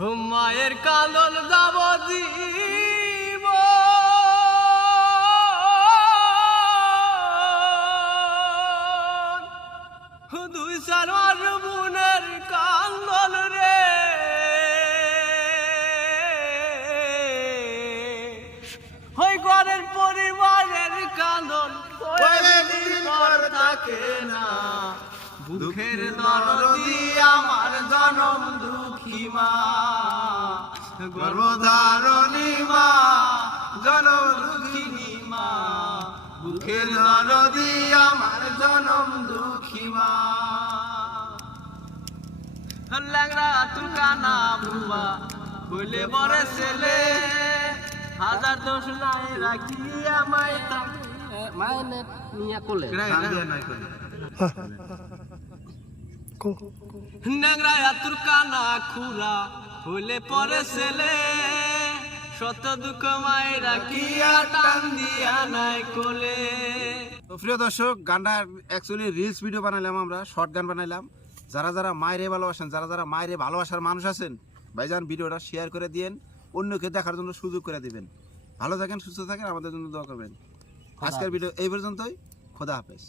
মায়ের কান্দন যাব দিব দুই সার বোনের কান্দন রে ওই ঘরের পরিবারের কান্দন থাকে না দুঃখের দরদি আমার জনম দুঃখী মা গর্ভধারণী মা জনম দুঃখিনী মা দুঃখের দরদি আমার জনম দুঃখী মা ল্যাংরা তুকানা বুয়া হইলে বরে ছেলে হাজার দোষ নাই রাখি আমায় মায়ের নিয়ে কোলে ন্যাংরা আতুর কানা খুরা হইলে পরে ছেলে শত দুঃখ মায়ের রাখিয়া টান দিয়া নাই কোলে। তো প্রিয় দর্শক, গানটা অ্যাকচুয়ালি রিলস ভিডিও বানাইলাম, আমরা শর্ট গান বানাইলাম। যারা যারা মায়েরে ভালোবাসেন, যারা যারা মায়েরে ভালোবাসার মানুষ আছেন, ভাইজান ভিডিওটা শেয়ার করে দিয়েন, অন্যকে দেখার জন্য সুযোগ করে দিবেন। ভালো থাকেন, সুস্থ থাকেন, আমাদের জন্য দোয়া করবেন। আজকের ভিডিও এই পর্যন্তই। খোদা হাফেজ।